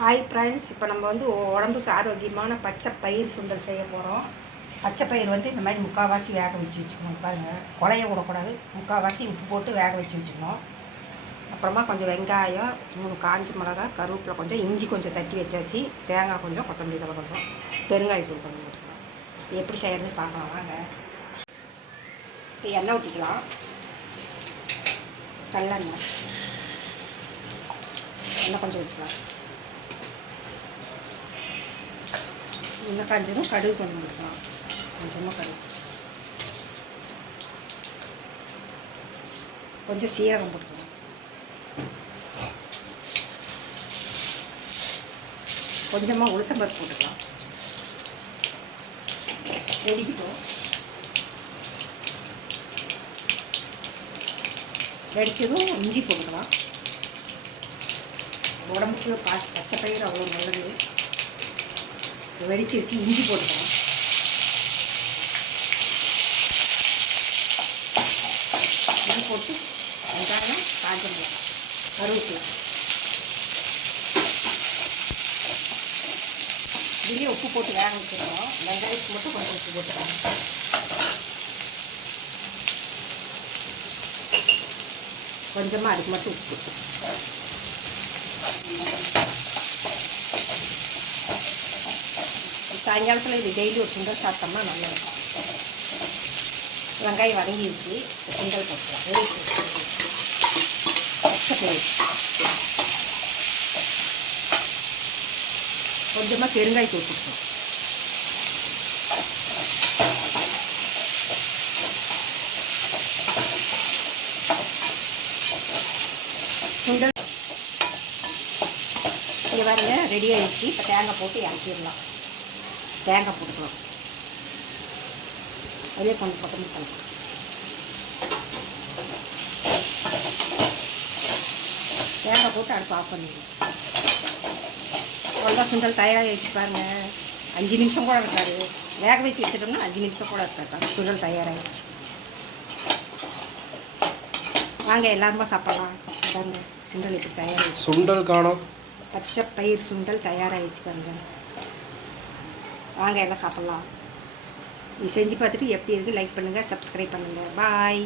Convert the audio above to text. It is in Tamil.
ஹாய் ஃப்ரெண்ட்ஸ், இப்போ நம்ம வந்து உடம்புக்கு ஆரோக்கியமான பச்சை பயிர் சுண்டல் செய்ய போகிறோம். பச்சை பயிர் வந்து இந்த மாதிரி முக்கால்வாசி வேக வச்சு வச்சுக்கணும். பாருங்கள், குழைய விடக்கூடாது. முக்கால்வாசி உப்பு போட்டு வேக வச்சு வச்சுக்கணும். அப்புறமா கொஞ்சம் வெங்காயம், 3 காஞ்ச மிளகா, கருவேப்பிலை கொஞ்சம், இஞ்சி கொஞ்சம் தட்டி வச்சாச்சு, தேங்காய் கொஞ்சம், கொத்தமல்லி தலை கொஞ்சம், பெருங்காயத்தூள் கொஞ்சம் போட்டுக்கலாம். எப்படி செய்யறதுன்னு பார்க்கலாம் வாங்க. இப்போ எண்ணெய் ஊற்றிக்கலாம். நல்லெண்ணெய் எண்ணெய் கொஞ்சம் ஊற்றிக்கலாம். இன்னும் காஞ்சதும் கடுகு கொஞ்சம் போட்டுக்கலாம். கொஞ்சமாக கடுகு, கொஞ்சம் சீரகம் போட்டுக்கலாம். கொஞ்சமாக உளுத்தம்பருப்பு போட்டுக்கலாம். வெடிக்கிட்டோம். வெடிச்சதும் இஞ்சி போட்டுக்கலாம். உடம்புக்கு பச்சை பயிர் அவ்வளோ நல்லது. வெடிச்சிருச்சு, இஞ்சி போட்டுக்கலாம். இஞ்சி போட்டு வெங்காயம், காஞ்ச மிளகாய், கருவேப்பிலை, இதுலேயே உப்பு போட்டு வேக வச்சுருக்கோம். வெங்காயத்துக்கு மட்டும் கொஞ்சம் உப்பு போட்டுக்கலாம். கொஞ்சமாக அதுக்கு மட்டும் உப்பு. சாயங்காலத்தில் இது டெய்லி ஒரு சுண்டல் சாப்பிட்டோம்னா நல்லாயிருக்கும். வெங்காயம் வதங்கிடுச்சு, சுண்டல் போட்டுக்கலாம். பச்சை பயிர் கொஞ்சமாக பெருங்காயத்தூள் போட்டுக்கலாம். சுண்டல் இங்கே பாருங்க, ரெடி ஆகிடுச்சு. இப்போ தேங்காய் போட்டு இறக்கிடலாம். தேங்காய் போட்டுக்கலாம். அதே கொஞ்சம் கொத்தமல்லி பண்ணலாம். தேங்காய் போட்டு அடுப்பு ஆஃப் பண்ணிடலாம். அவ்வளோதான், சுண்டல் தயாராகிடுச்சு பாருங்கள். 5 நிமிஷம் கூட இருக்காது. வேக வச்சு வச்சுட்டோம்னா 5 நிமிஷம் கூட இருக்காது. சுண்டல் தயாராகிடுச்சு. வாங்க எல்லாருமா சாப்பிட்லாம். அதாங்க சுண்டல் எப்படி தயாராகிடுச்சு. சுண்டல் காணோம். பச்சை பயிர் சுண்டல் தயாராகிடுச்சு பாருங்கள். வாங்க எல்லாம் சாப்பிட்லாம். நீ செஞ்சு பார்த்துட்டு எப்படி இருக்குது லைக் பண்ணுங்கள், சப்ஸ்கிரைப் பண்ணுங்கள். பாய்.